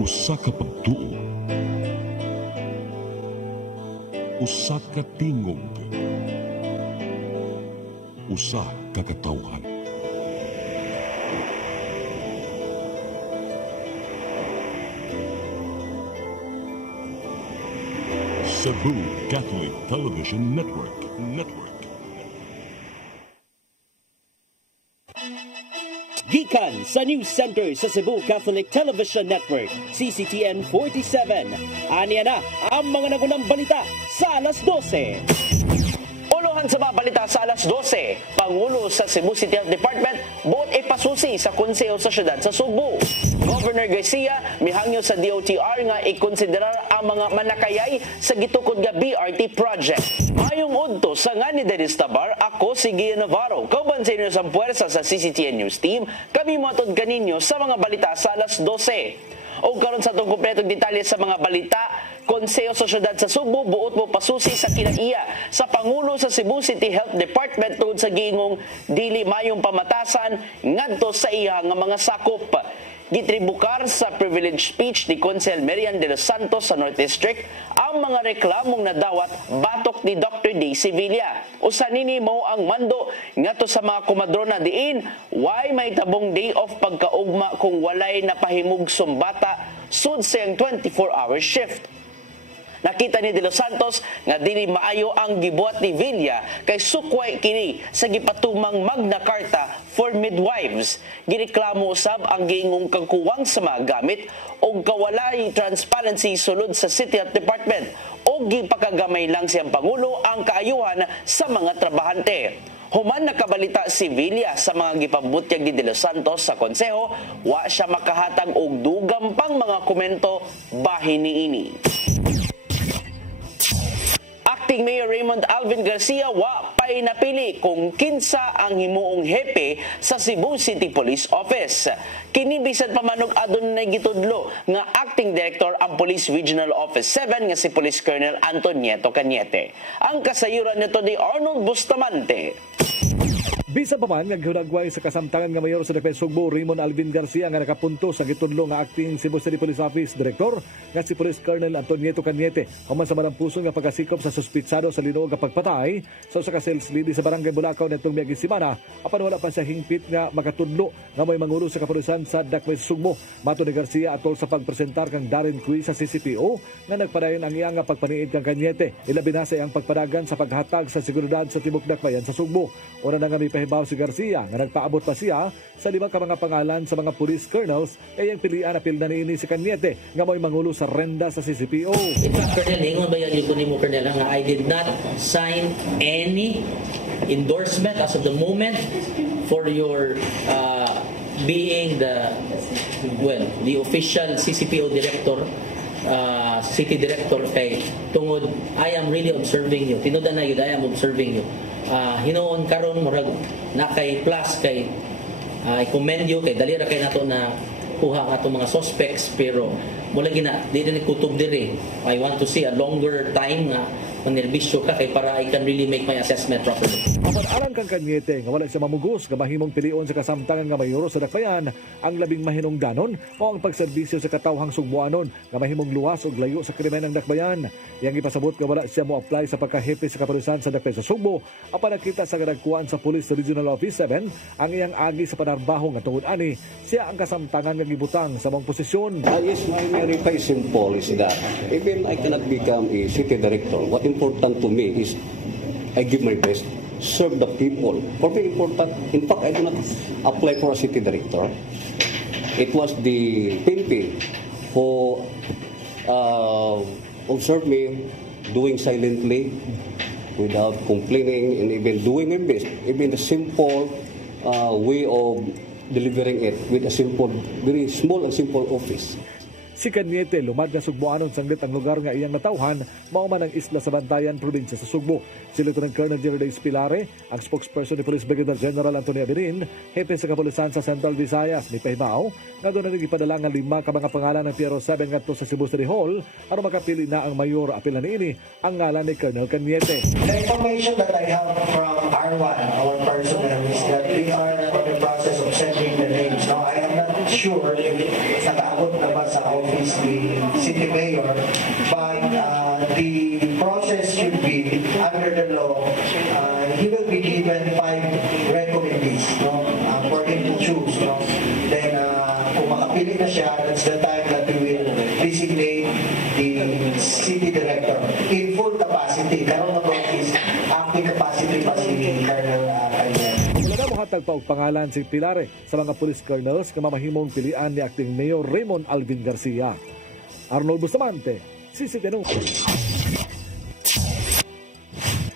Usa ka pagtuo, usa ka tingog, usa ka katawhan. Cebu Catholic Television Network. Gikan sa News Center sa Cebu Catholic Television Network, CCTN 47. Aniya na ang mga nagunang balita sa alas 12. Uluhan sa mga balita sa alas 12. Pangulo sa Cebu City Health Department buot ipasusi sa konseho sa syudad sa Subo. Governor Garcia mihangyo sa DOTR nga ikonsiderar ang mga manakayay sa gitukod nga BRT project. Mayong udto sa nga ni Dennis Tabar, ako si Gia Navarro. Kauban sa inyo sa puwersa sa CCTN News Team, kami matod kaninyo sa mga balita sa alas 12. O karon sa itong kompletong detalye sa mga balita, Konseho sa Syudad sa Subo buot mo pasusi sa kinaiya sa Pangulo sa Cebu City Health Department tungod sa gingong dili mayong pamatasan ngadto sa iya nga mga sakop. Gitribukar sa privilege speech ni Consel Merian de los Santos sa North District ang mga reklamong nadawat batok ni Dr. Day Sevilla. Usa nini mao ang mando ngadto sa mga kumadrona diin, why may tabong day off pagkaugma kung walay napahimog sumbata sud sayang 24-hour shift. Nakita ni De Los Santos nga dili maayo ang gibuhat ni Villa kay sukway kini sa gipatumang Magna Carta for Midwives. Gireklamo usab ang giingong kagkuwang sa mga gamit o kawalay transparency sulod sa City Health Department o gipakagamay lang siyang Pangulo ang kaayuhan sa mga trabahante. Human nakabalita si Villa sa mga gipabutyag ni De Los Santos sa konseho, wa siya makahatag og dugang pang mga komento bahin niini. Acting Mayor Raymond Alvin Garcia wa pay napili kung kinsa ang himuong hepe sa Cebu City Police Office. Kini bisan pamanog adun na gitudlo nga acting director ang Police Regional Office 7 nga si Police Colonel Antonieto Cañete. Ang kasayuran nito ni Arnold Bustamante. Bisa pa man nga gihunagway sa kasamtangan nga mayor sa Defensa Sugbo Raymond Alvin Garcia nga nakapunto sa gitudlo nga acting Cebu City Police Office Director nga si Police Colonel Antonieto Cañete human sa manampuson nga pagkasikop sa suspitsado sa linuog nga pagpatay sa usa ka sales lady sa Barangay Bulacau nitong miaging semana apan wala pa siya hingpit nga makatudlo nga may mangulo sa kapulisan sa Dakmay Sugbo. Mato ni Garcia atol sa pagpresentar kang Darren Cui sa CCPO nga nagpadayon ang iyang nga pagpaniid kang Cañete. Ilabi na sa iyang pagpadagan sa paghatag sa seguridad sa tibok Dakmayan sa Sugbo. Una na nga hibaw si Garcia nga nagpaabot pa siya sa 5 ka mga pangalan sa mga police colonels kay ang pilian na pilda niini si Cañete nga mo'y mangulo sa renda sa CCPO. In fact, Colonel, hingon ba yan yung kunin mo, Colonel, nga I did not sign any endorsement as of the moment for your being the official CCPO director, city director kay tungod I am really observing you. Tinudan na yun, I am observing you. Hinoon karon murag na kay plus kay I commend you kay dalira kay nato na kuha ato mga suspects pero mula gina di din kutob diri. I want to see a longer time nga manerbisyo ka kay para I can really make my assessment properly. Apan alang kang Cañete nga wala siya mamugos nga mahimong pilion sa kasamtangan nga mayoro sa Dakbayan ang labing mahinungdanon o ang pagserbisyo sa katawhang Sugboanon nga mahimong luwas og layo sa krimen ng Dakbayan. Yang ipasabot nga wala siya mo apply sa pagkahepe sa kapulisan sa Dakbayan sa Sugbo apan nakita sa kadagkuan sa Police Regional Office 7 ang iyang agi sa panarbaho nga tungod ani siya ang kasamtangan nga gibutang sa mong posisyon. Yes, my very simple is that even I cannot become a city director. What important to me is I give my best, serve the people. Very important. In fact, I do not apply for a city director. It was the PNP who observed me doing silently without complaining and even doing my best. Even the simple way of delivering it with a simple, very small and simple office. Si Cañete lumad nga Sugboanon sanglit ang lugar nga iyang natawhan mao man ang isla sa Bantayan, probinsya sa Sugbo. Si Lieutenant Colonel Jerry Spilare, ang spokesperson ni Police Brigadier General Antonio Abirin, hepe sa kapulisan sa Central Visayas ni Pahibaw, nga doon na ipadala nga 5 ka mga pangalan ng Piero 7 ngadto sa Cebu City Hall aron makapili na ang mayor apilan niini ang ngalan ni Colonel Cañete. The information that I have from R1, our personnel, is that we are in the process of sending the names. Now, I am not sure if nakaabot na ba sa office office the city mayor, but the process should be under the law. He will be given 5 recommendees, no, for him to choose, no. Then kung makapili na siya, that's the time that we will designate the city director in full capacity. Karon na is active capacity pa si Colonel Kayem. Wala na mohatag pa og pangalan si Pilare sa mga police colonels nga mamahimong pilian ni acting Mayor Raymond Alvin Garcia. Arnold Bustamante, CCTN.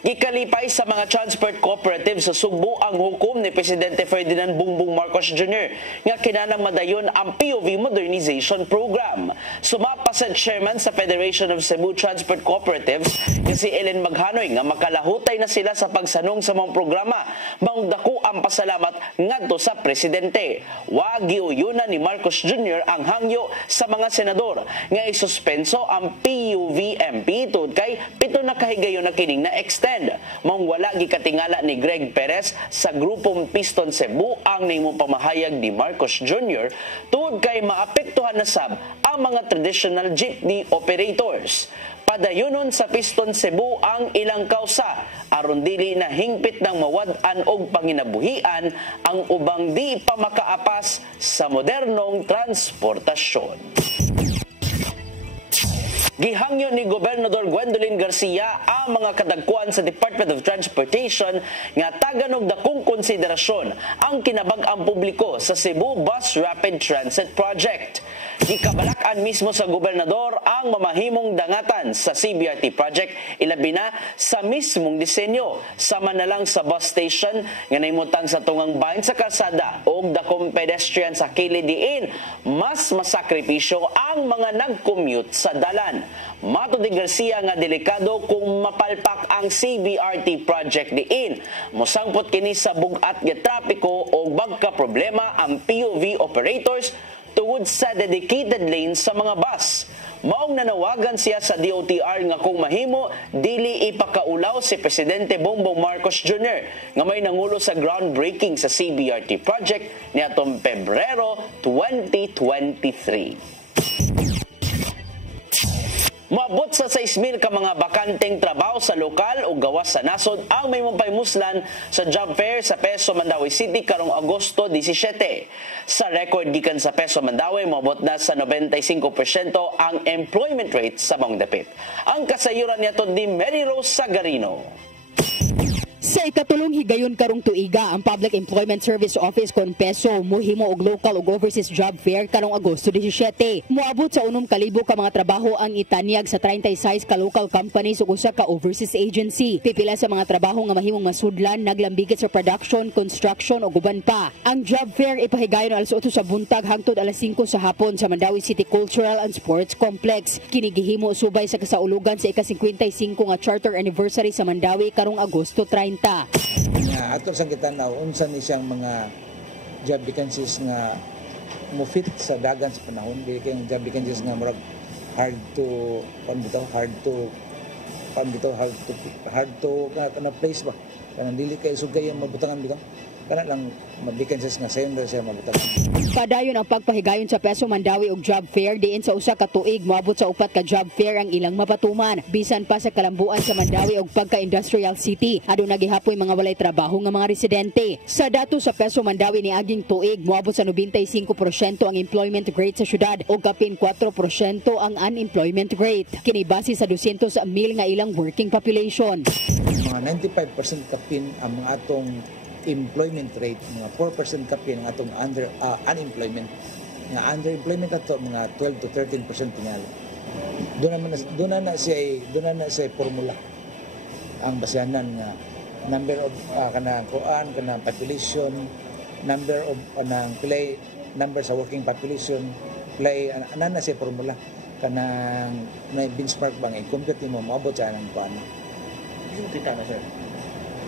Gikalipay sa mga transport cooperative sa Sugbo ang hukom ni Presidente Ferdinand Bongbong Marcos Jr. nga kinahanglan madayon ang POV Modernization Program. Sumapa sa chairman sa Federation of Cebu Transport Cooperatives nga si Ellen Maghanoy nga makalahutay na sila sa pagsanong sa mga programa. Maungdako ang pasalamat ngadto sa presidente. Wa giuyunan ni Marcos Jr. ang hangyo sa mga senador nga isuspenso ang PUVMP tungod kay pito na kahigayon na kining na extend. Mong wala gikatingala ni Greg Perez sa grupong Piston Cebu ang nimo pamahayag ni Marcos Jr. tungod kay maapektuhan na sab ang mga traditional jeepney operators. Padayunon sa Piston Cebu ang ilang kausa aron dili na hingpit ng mawad-an og panginabuhian ang ubang di pa makaapas sa modernong transportasyon. Gihangyo ni Gobernador Gwendolyn Garcia ang mga kadagkuan sa Department of Transportation nga taganog dakong konsiderasyon ang kinabag-ang publiko sa Cebu Bus Rapid Transit Project. Gikabalak-an mismo sa gobernador ang mamahimong dangatan sa CBRT project ilabi na sa mismong disenyo sama na lang sa bus station nga nahimutang sa tungang bahin sa kalsada og dakong pedestrian sa kilid diin mas masakripisyo ang mga nag-commute sa dalan. Mato ni Garcia nga delikado kung mapalpak ang CBRT project diin. Mosangpot kini sa bugat nga trapiko o bagka problema ang POV operators tungod sa dedicated lanes sa mga bus. Maong nanawagan siya sa DOTR nga kung mahimo, dili ipakaulaw si Presidente Bongbong Marcos Jr. nga may nangulo sa groundbreaking sa CBRT project niadtong Pebrero 2023. Moabot sa 6,000 ka mga bakanteng trabaho sa lokal o gawas sa nasod ang may mapaymuslan sa job fair sa Peso Mandawi City karong Agosto 17. Sa record gikan sa Peso Mandawi, moabot na sa 95% ang employment rate sa mong dapit. Ang kasayuran niyato ni Mary Rose Sagarino. Sa ikatulong higayon karong tuiga, ang Public Employment Service Office kon Peso muhimo og local ug overseas job fair karong Agosto 17. Moabot sa 6,000 ka mga trabaho ang itanyag sa 36 ka local companies ug usa ka overseas agency. Pipila sa mga trabaho nga mahimong masudlan naglambigit sa production, construction ug uban pa. Ang job fair ipahigayon alas 8 sa buntag hangtod alas 5 sa hapon sa Mandawi City Cultural and Sports Complex. Kini gihimo subay sa kasaulugan sa ika-55 nga charter anniversary sa Mandawi karong Agosto 30. Ato sa kitanaw unsa ni siyang mga job vacancies nga mo fit sa dagan sa panahon, di kay job vacancies nga murag hard to kana place ba kanang dili kay sugayan mabutangan bitaw kana lang vacancies nga sayon ra siya mabutangan. Padayon ang pagpahigayon sa Peso Mandawi og job fair diin sa usa ka tuig moabot sa 4 ka job fair ang ilang mapatuman bisan pa sa kalambuan sa Mandawi og pagka-industrial city aduna gihapoy mga walay trabaho nga mga residente. Sa dato sa Peso Mandawi ni aging tuig moabot sa 95% ang employment rate sa syudad ug kapin 4% ang unemployment rate. Kini base sa 200,000 nga ilang working population. Mga 95% kapin ang mga atong employment rate, mga 4% kapin ang atong unemployment. Nga underemployment ato mga 12 to 13% tingali. Doon na siya formula ang basehanan nga number of kanang population, number of number sa working population, na siya formula kanang may benchmark bang i-compute mo maabot sa anang kuan. Kita na sir.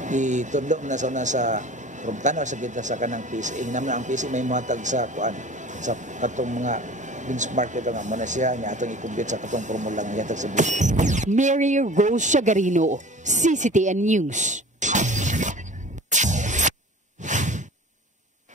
Itudlo na sa probtano sa kita sa kanang PCA naman ang PCA may matag sa kuan sa katong mga benchmark ito nga man siya nga atong i-compute sa katong formula nga yatag sa buhay. Mary Rose Sagarino, CCTN News.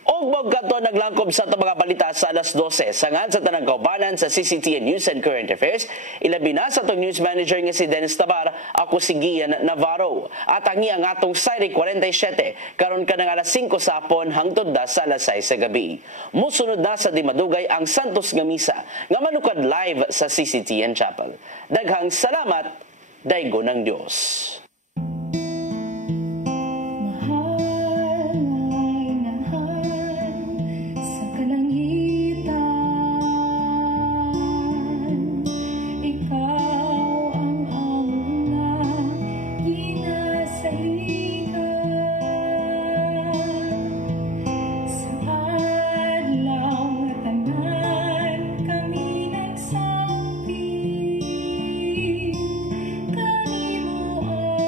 Og magkato naglangkob sa itong mga balita sa alas 12. Sangan sa tanang kaubanan sa CCTN News and Current Affairs. Ilabi na sa itong news manager nga si Dennis Tabar, ako si Gian Navarro. At ang atong Sairi 47, karon ka ng alas 5 sa hapon hangtod na sa alas 6 sa gabi. Musunod na sa Dimadugay ang Santos nga Misa nga manukad live sa CCTN Chapel. Daghang salamat, daygo ng Diyos. Kami mo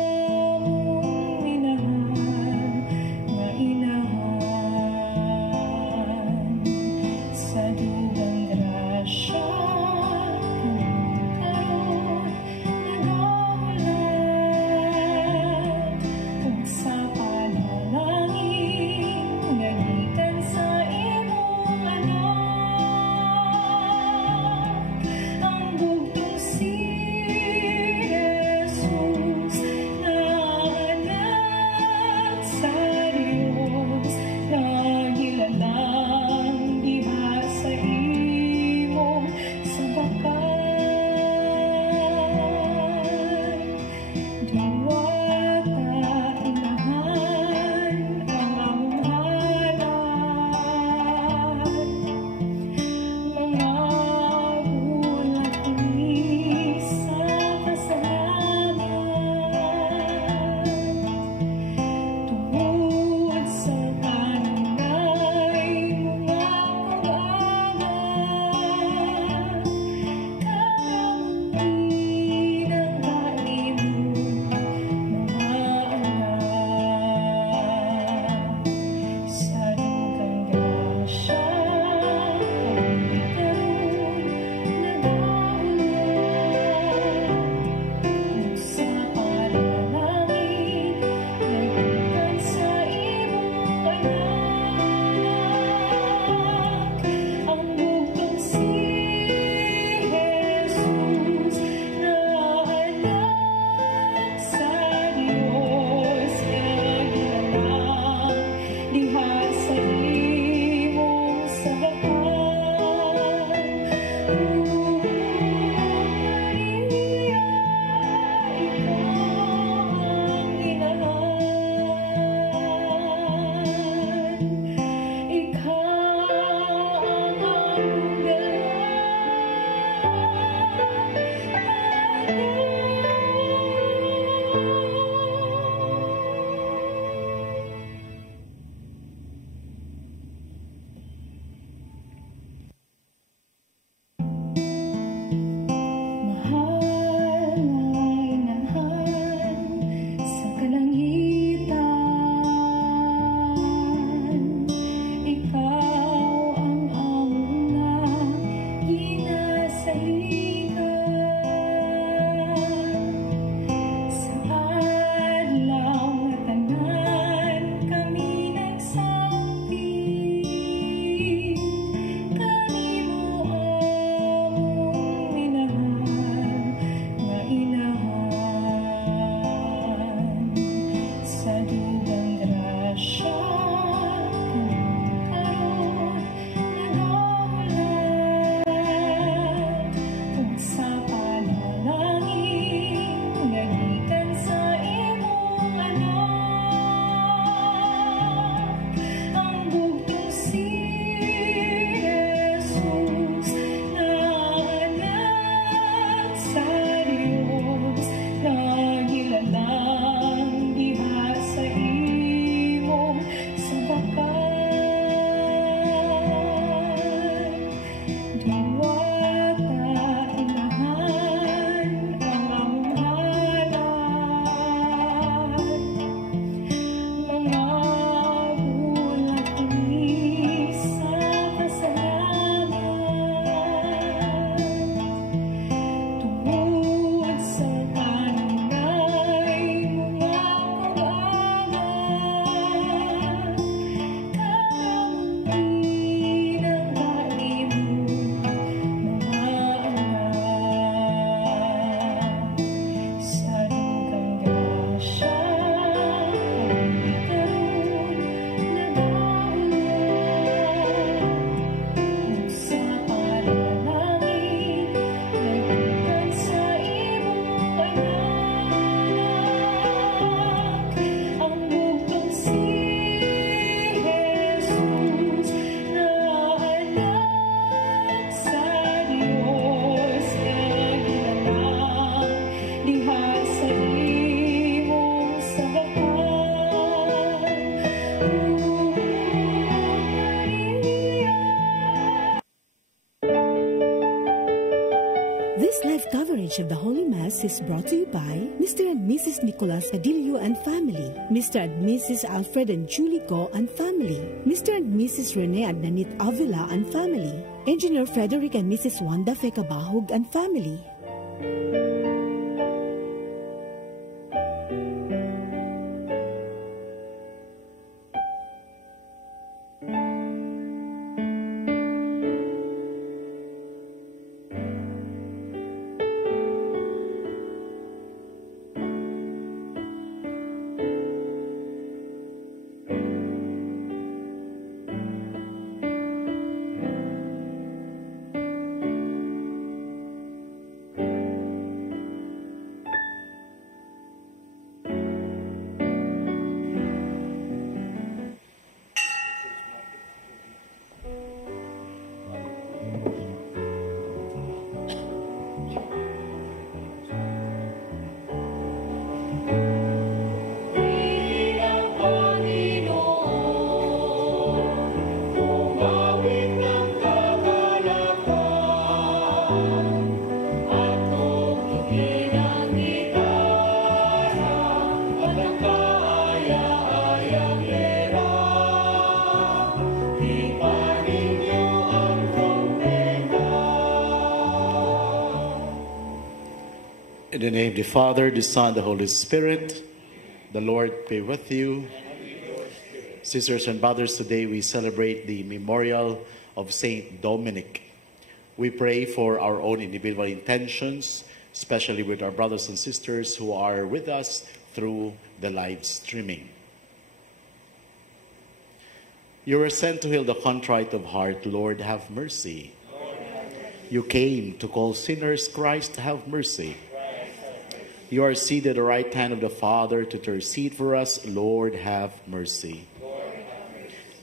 This live coverage of the Holy Mass is brought to you by Mr. and Mrs. Nicolas Cadillo and family, Mr. and Mrs. Alfred and Julie Go and family, Mr. and Mrs. Rene and Nanit Avila and family, Engineer Frederick and Mrs. Wanda Fekabahog and family. In the name of the Father, the Son, the Holy Spirit, the Lord be with you. Sisters and brothers, today we celebrate the memorial of Saint Dominic. We pray for our own individual intentions, especially with our brothers and sisters who are with us through the live streaming. You were sent to heal the contrite of heart. Lord, have mercy. You came to call sinners. Christ, have mercy. You are seated at the right hand of the Father to intercede for us. Lord, have mercy.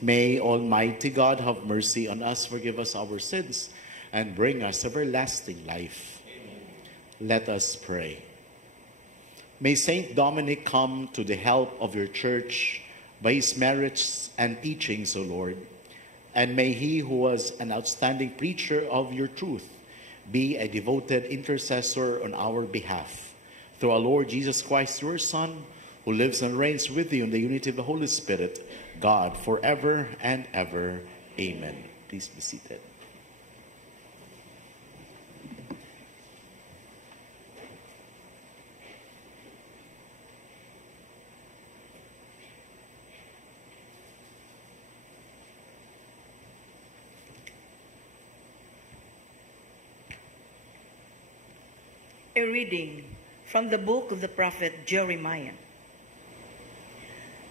May Almighty God have mercy on us, forgive us our sins, and bring us everlasting life. Let us pray. May Saint Dominic come to the help of your church by his merits and teachings, O Lord. And may he who was an outstanding preacher of your truth be a devoted intercessor on our behalf. Through our Lord Jesus Christ, your Son, who lives and reigns with you in the unity of the Holy Spirit, God, forever and ever. Amen. Please be seated. A reading from the book of the prophet Jeremiah.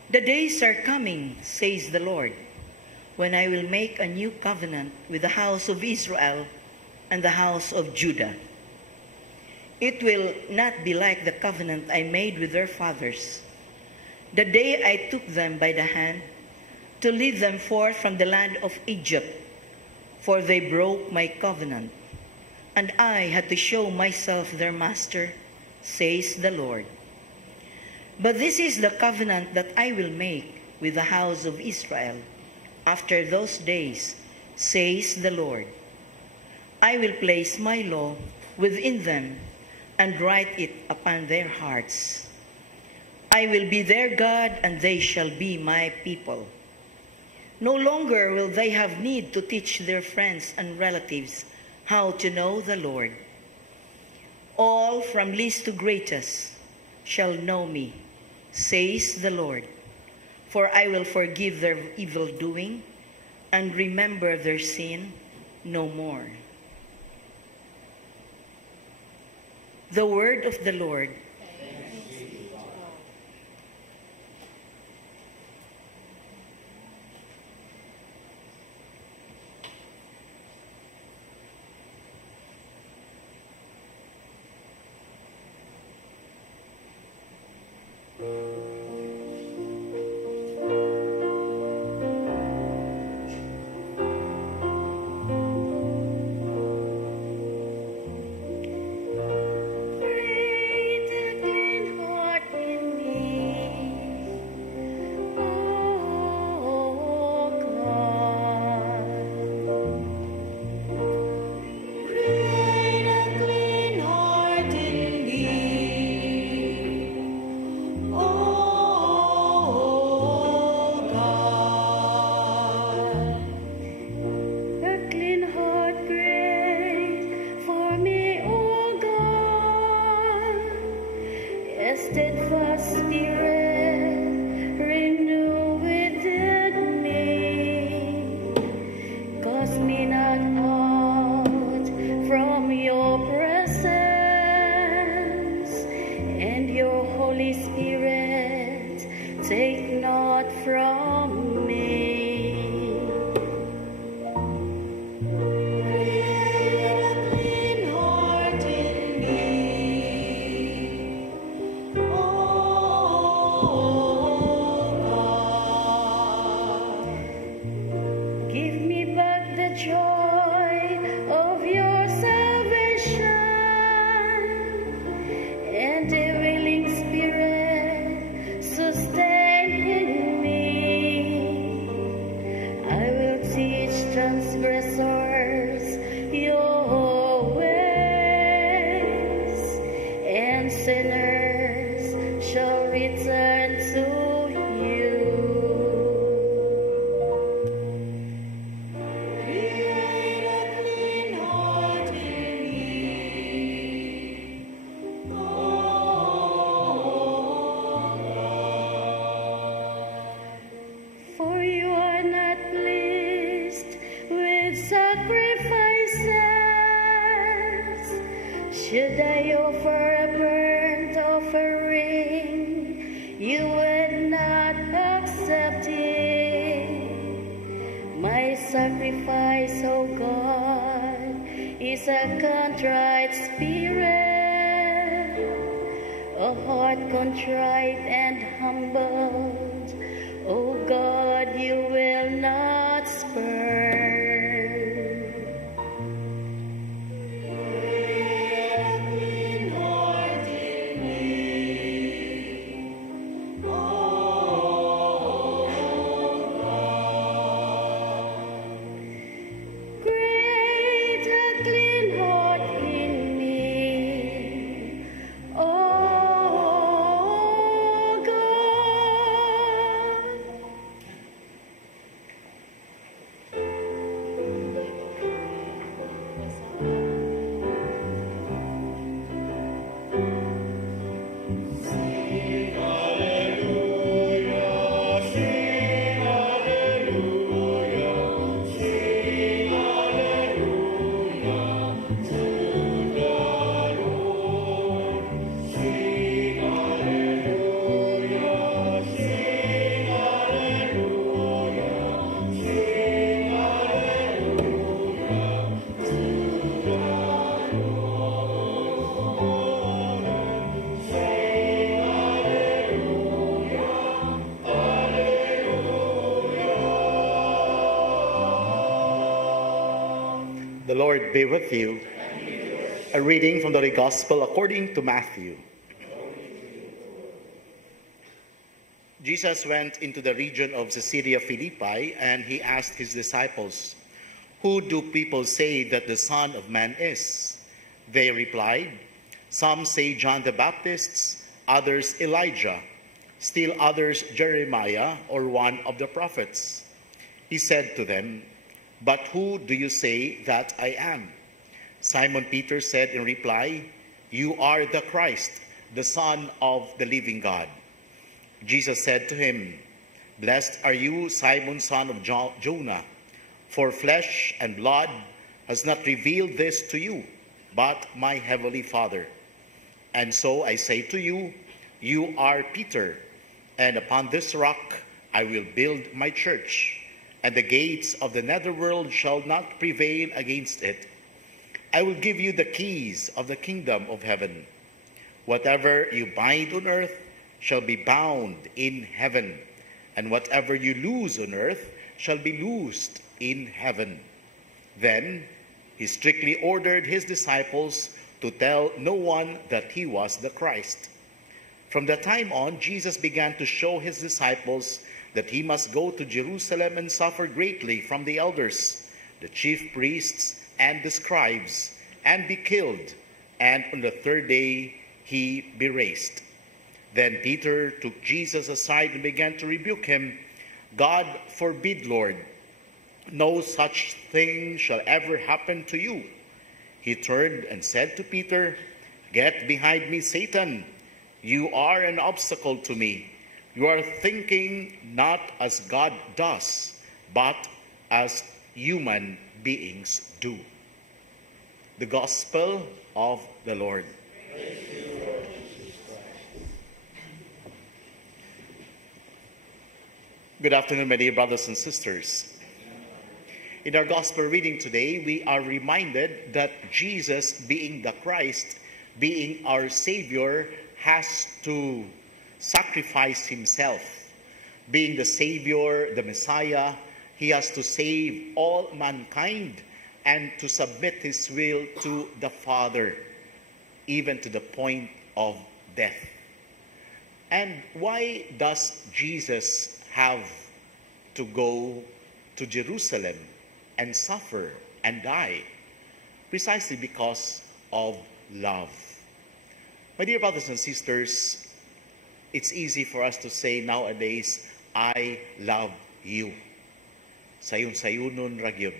The days are coming, says the Lord, when I will make a new covenant with the house of Israel and the house of Judah. It will not be like the covenant I made with their fathers, the day I took them by the hand to lead them forth from the land of Egypt, for they broke my covenant, and I had to show myself their master, says the Lord. But this is the covenant that I will make with the house of Israel after those days, says the Lord. I will place my law within them and write it upon their hearts. I will be their God, and they shall be my people. No longer will they have need to teach their friends and relatives how to know the Lord. All from least to greatest shall know me, says the Lord, for I will forgive their evil doing and remember their sin no more. The word of the Lord. Great sacrifices should I offer a burnt offering, you would not accept it. My sacrifice, O God, is a contrite spirit, a heart contrite and humbled. O God, you will not spurn. The Lord be with you. A reading from the Holy Gospel according to Matthew. Jesus went into the region of Caesarea Philippi, and he asked his disciples, "Who do people say that the Son of Man is?" They replied, "Some say John the Baptist, others Elijah, still others Jeremiah or one of the prophets." He said to them, "But who do you say that I am?" Simon Peter said in reply, "You are the Christ, the Son of the living God." Jesus said to him, "Blessed are you, Simon, son of Jonah, for flesh and blood has not revealed this to you, but my heavenly Father. And so I say to you, you are Peter, and upon this rock I will build my church, and the gates of the netherworld shall not prevail against it. I will give you the keys of the kingdom of heaven. Whatever you bind on earth shall be bound in heaven, and whatever you loose on earth shall be loosed in heaven." Then he strictly ordered his disciples to tell no one that he was the Christ. From that time on, Jesus began to show his disciples that he must go to Jerusalem and suffer greatly from the elders, the chief priests, and the scribes, and be killed, and on the third day he be raised. Then Peter took Jesus aside and began to rebuke him. "God forbid, Lord, no such thing shall ever happen to you." He turned and said to Peter, "Get behind me, Satan. You are an obstacle to me. You are thinking not as God does, but as human beings do." The Gospel of the Lord. Good afternoon, my dear brothers and sisters. In our Gospel reading today, we are reminded that Jesus, being the Christ, being our Savior, has to sacrifice himself. Being the Savior, the Messiah, he has to save all mankind and to submit his will to the Father, even to the point of death. And why does Jesus have to go to Jerusalem and suffer and die? Precisely because of love. My dear brothers and sisters, it's easy for us to say nowadays, "I love you." Sayon-sayonon ragyod.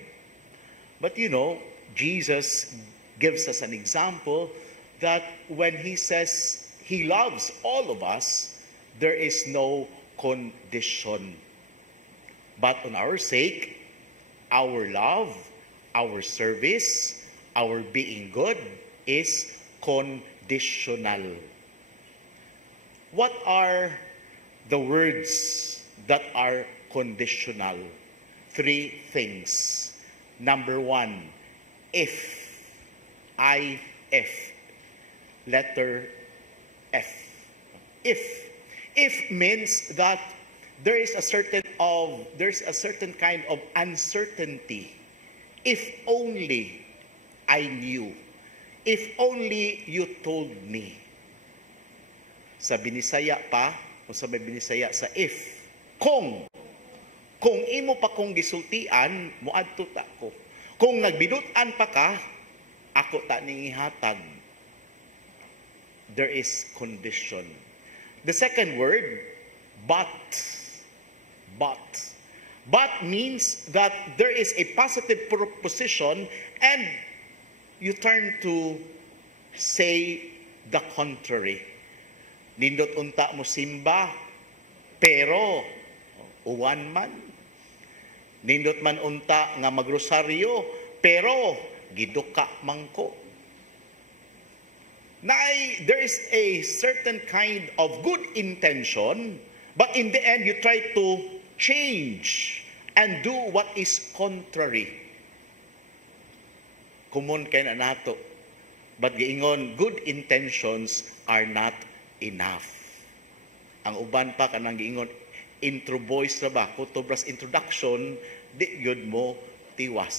But you know, Jesus gives us an example that when he says he loves all of us, there is no condition. But on our sake, our love our service, our being good is conditional. What are the words that are conditional? 3 things. Number 1, if. If. Letter F. If. If means that there's a certain kind of uncertainty. If only I knew. If only you told me. Sa Binisaya pa, o sa may Binisaya sa if. Kung imo pa kong gisultian, muadto ta ko. Kung nagbinutan pa ka, ako ta ning ihatag. There is condition. The second word, but. But means that there is a positive proposition and you turn to say the contrary. Nindot unta mo simba, pero uwan man. Nindot man unta nga magrosaryo, pero giduka mangko. There is a certain kind of good intention, but in the end you try to change and do what is contrary. Kumun kay na nato. But giingon, good intentions are not enough. Ang uban pa kanang giingon, intro voice ra ba, kutobras introduction, di gyud mo tiwas.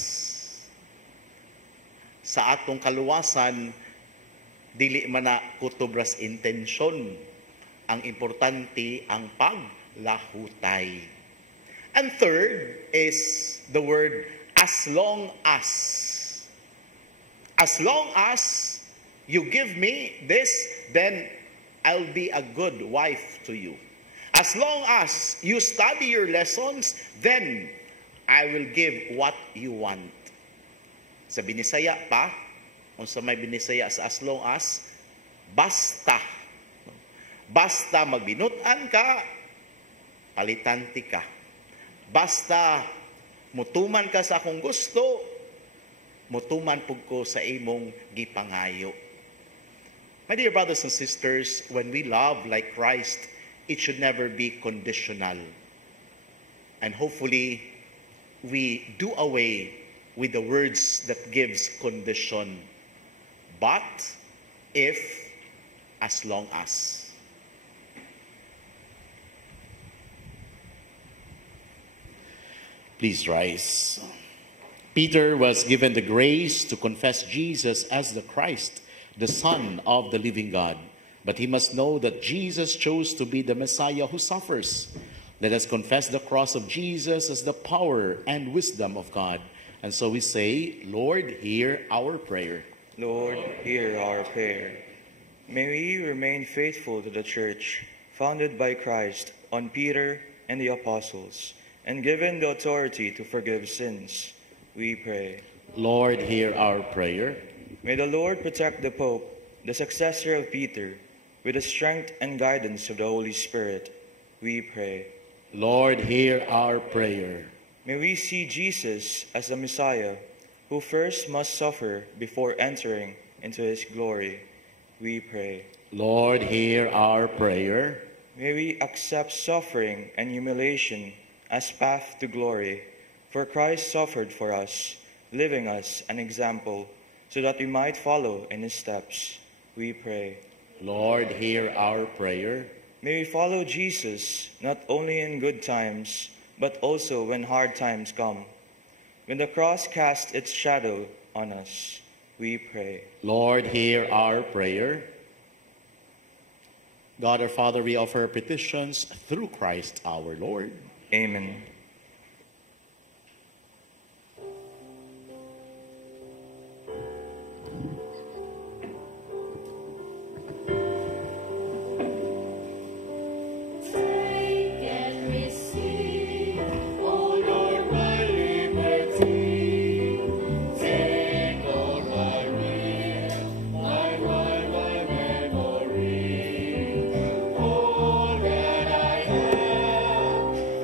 Sa atong kaluwasan, dili man na kutobras intention. Ang importante ang paglahutay. And third is the word as long as. As long as you give me this, then I'll be a good wife to you. As long as you study your lessons, then I will give what you want. Sa Binisaya pa, kung sa may Binisaya sa as long as, basta. Basta magbinutan ka, palitanti ka. Basta mutuman ka sa akong gusto, mutuman pug ko sa imong gipangayo. My dear brothers and sisters, when we love like Christ, it should never be conditional. And hopefully, we do away with the words that gives condition. But, if, as long as. Please rise. Peter was given the grace to confess Jesus as the Christ, the Son of the living God. But he must know that Jesus chose to be the Messiah who suffers. Let us confess the cross of Jesus as the power and wisdom of God. And so we say, Lord, hear our prayer. Lord, hear our prayer. May we remain faithful to the church, founded by Christ on Peter and the apostles, and given the authority to forgive sins, we pray. Lord, hear our prayer. May the Lord protect the Pope, the successor of Peter, with the strength and guidance of the Holy Spirit, we pray. Lord, hear our prayer. May we see Jesus as the Messiah, who first must suffer before entering into his glory, we pray. Lord, hear our prayer. May we accept suffering and humiliation as path to glory, for Christ suffered for us, leaving us an example, so that we might follow in his steps, we pray. Lord, hear our prayer. May we follow Jesus, not only in good times, but also when hard times come. When the cross casts its shadow on us, we pray. Lord, hear our prayer. God our Father, we offer our petitions through Christ our Lord. Amen.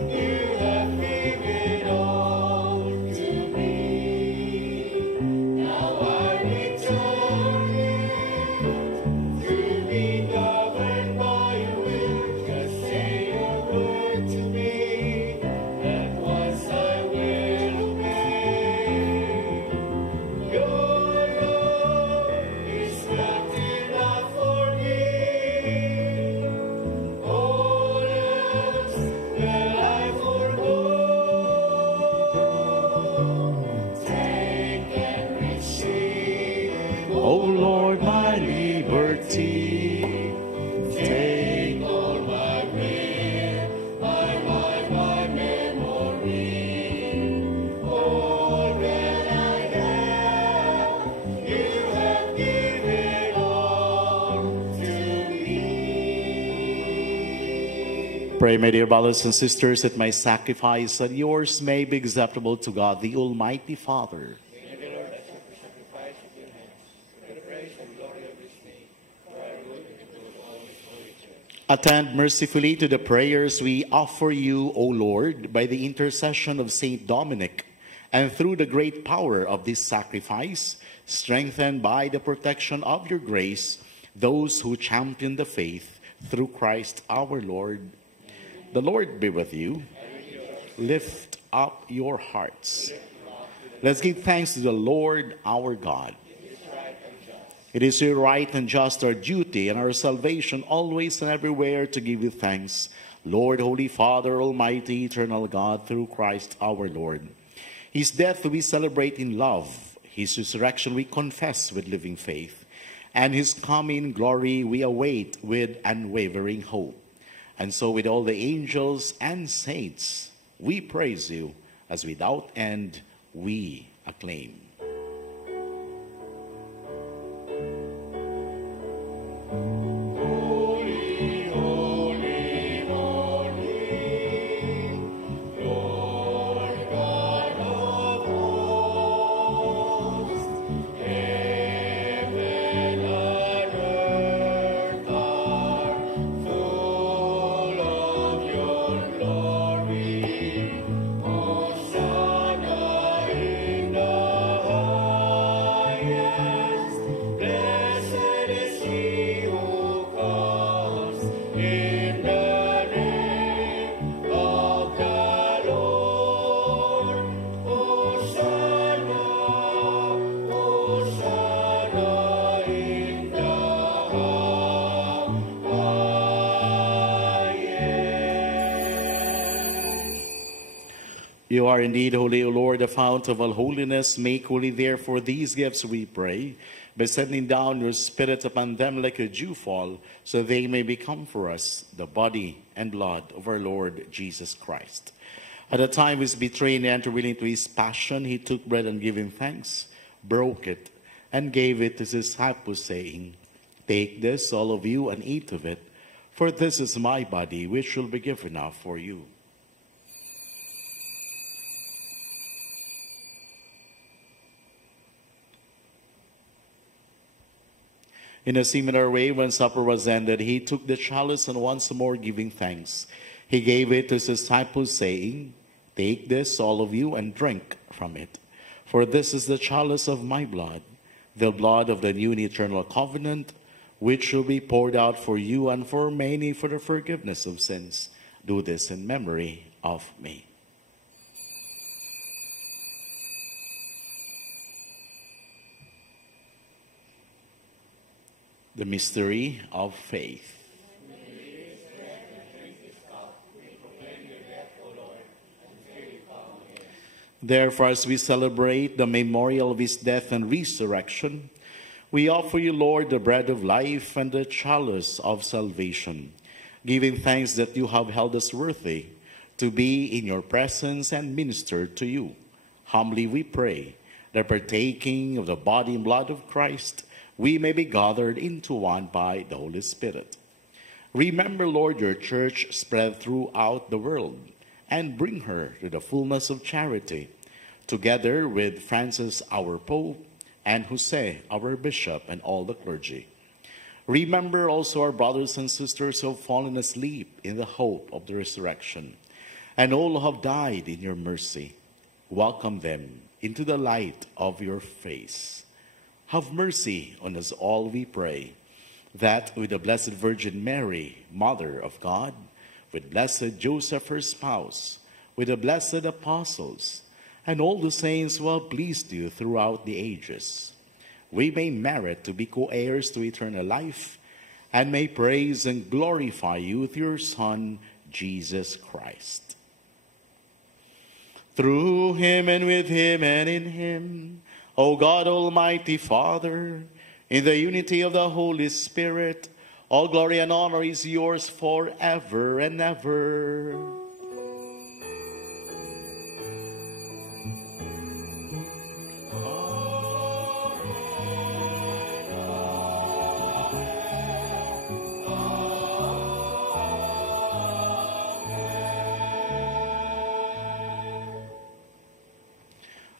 You have Pray, my dear brothers and sisters, that my sacrifice and yours may be acceptable to God, the Almighty Father. Attend mercifully to the prayers we offer you, O Lord, by the intercession of Saint Dominic, and through the great power of this sacrifice, strengthen by the protection of your grace those who champion the faith through Christ our Lord. The Lord be with you. Lift up your hearts. Let's give thanks to the Lord our God. It is your right and just, our duty and our salvation, always and everywhere to give you thanks, Lord, Holy Father, Almighty, Eternal God, through Christ our Lord. His death we celebrate in love, his resurrection we confess with living faith, and his coming glory we await with unwavering hope. And so with all the angels and saints, we praise you, as without end we acclaim. You are indeed holy, O Lord, the fount of all holiness. Make holy, therefore, these gifts, we pray, by sending down your Spirit upon them like a dewfall, so they may become for us the body and blood of our Lord Jesus Christ. At the time he was betrayed and entered into his passion, he took bread and giving thanks, broke it, and gave it to his disciples, saying, "Take this, all of you, and eat of it, for this is my body, which will be given up for you." In a similar way, when supper was ended, he took the chalice, and once more giving thanks, he gave it to his disciples, saying, "Take this, all of you, and drink from it. For this is the chalice of my blood, the blood of the new and eternal covenant, which will be poured out for you and for many for the forgiveness of sins. Do this in memory of me." The mystery of faith. Therefore, as we celebrate the memorial of his death and resurrection, we offer you, Lord, the bread of life and the chalice of salvation, giving thanks that you have held us worthy to be in your presence and minister to you. Humbly we pray that, partaking of the body and blood of Christ, we may be gathered into one by the Holy Spirit. Remember, Lord, your church spread throughout the world, and bring her to the fullness of charity, together with Francis, our Pope, and Jose, our Bishop, and all the clergy. Remember also our brothers and sisters who have fallen asleep in the hope of the resurrection, and all who have died in your mercy. Welcome them into the light of your face. Have mercy on us all, we pray, that with the Blessed Virgin Mary, Mother of God, with Blessed Joseph, her spouse, with the blessed apostles, and all the saints who have pleased you throughout the ages, we may merit to be co-heirs to eternal life, and may praise and glorify you through your Son, Jesus Christ. Through him, and with him, and in him, O God, Almighty Father, in the unity of the Holy Spirit, all glory and honor is yours forever and ever.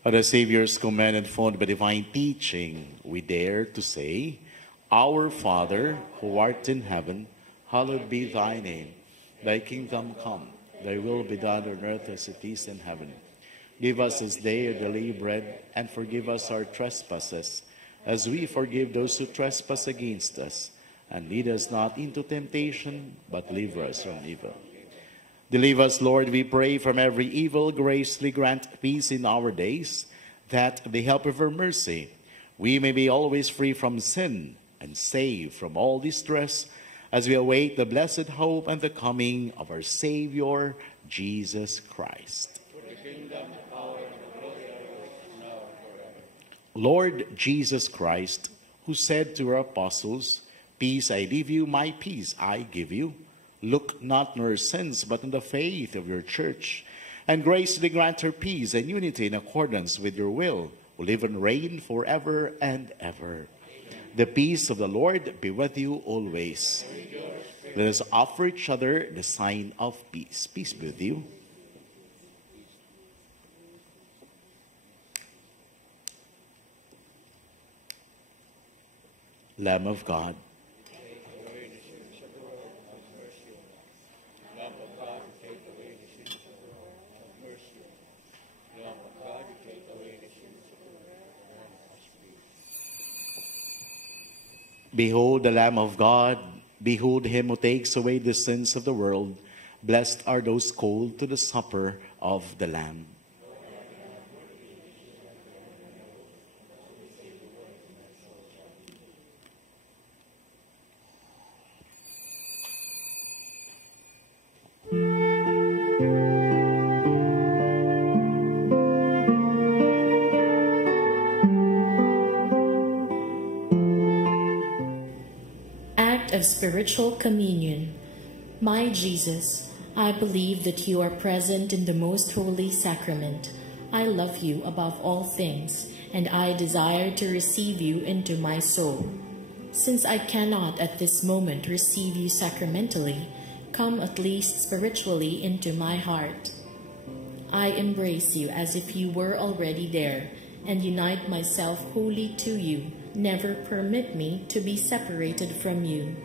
On the Savior's command and formed by divine teaching, we dare to say, Our Father, who art in heaven, hallowed be thy name. Thy kingdom come, thy will be done on earth as it is in heaven. Give us this day our daily bread, and forgive us our trespasses, as we forgive those who trespass against us. And lead us not into temptation, but deliver us from evil. Deliver us, Lord, we pray, from every evil. Graciously grant peace in our days, that, the help of your mercy, we may be always free from sin and saved from all distress, as we await the blessed hope and the coming of our Savior, Jesus Christ. Lord Jesus Christ, who said to our apostles, Peace I leave you, my peace I give you, look not on our sins, but on the faith of your church, and graciously grant her peace and unity in accordance with your will, who live and reign forever and ever. The peace of the Lord be with you always. Let us offer each other the sign of peace. Peace be with you. Lamb of God, behold the Lamb of God, behold him who takes away the sins of the world. Blessed are those called to the supper of the Lamb. Of spiritual communion. My Jesus, I believe that you are present in the most holy sacrament. I love you above all things, and I desire to receive you into my soul. Since I cannot at this moment receive you sacramentally, come at least spiritually into my heart. I embrace you as if you were already there, and unite myself wholly to you. Never permit me to be separated from you.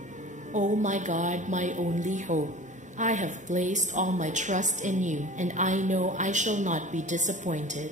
O my God, my only hope, I have placed all my trust in you, and I know I shall not be disappointed.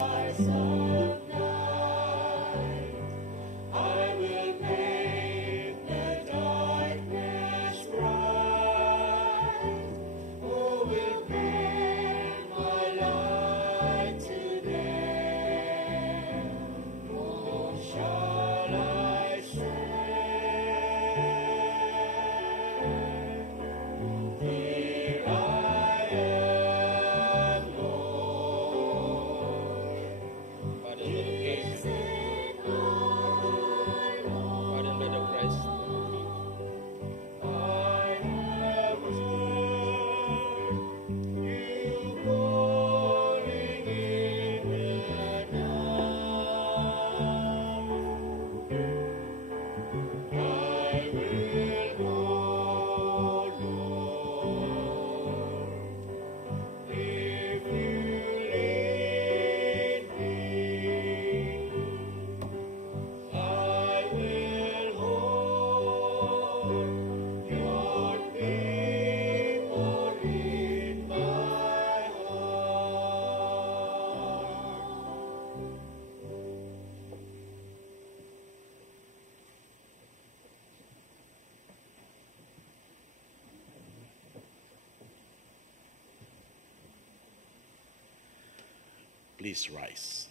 Please rise.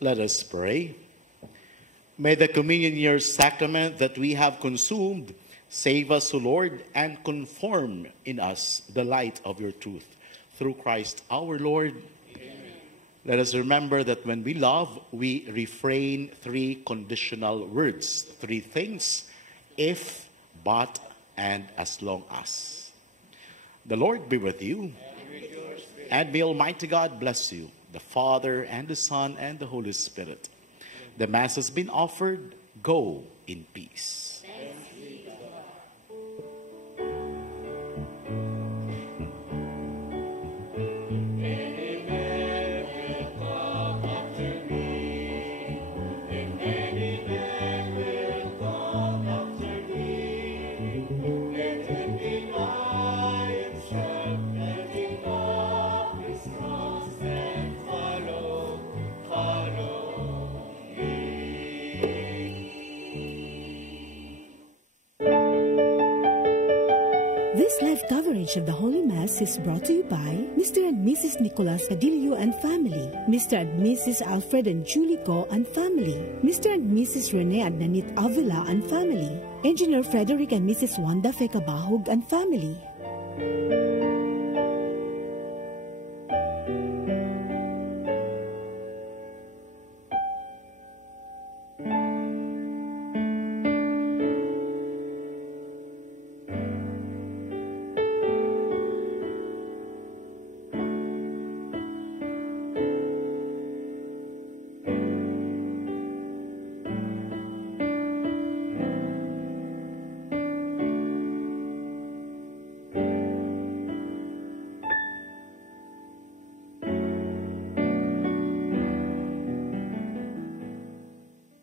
Let us pray. May the communion year sacrament that we have consumed save us, O Lord, and conform in us the light of your truth. Through Christ our Lord. Amen. Let us remember that when we love, we refrain three conditional words. Three things: if, but, and as long as. The Lord be with you. And may Almighty God bless you, the Father, and the Son, and the Holy Spirit. The Mass has been offered. Go in peace. Any man will come up to This live coverage of the Holy Mass is brought to you by Mr. and Mrs. Nicolas Cadillo and family, Mr. and Mrs. Alfred and Julie Co and family, Mr. and Mrs. Rene and Nanit Avila and family, Engineer Frederick and Mrs. Wanda Fekabahog and family.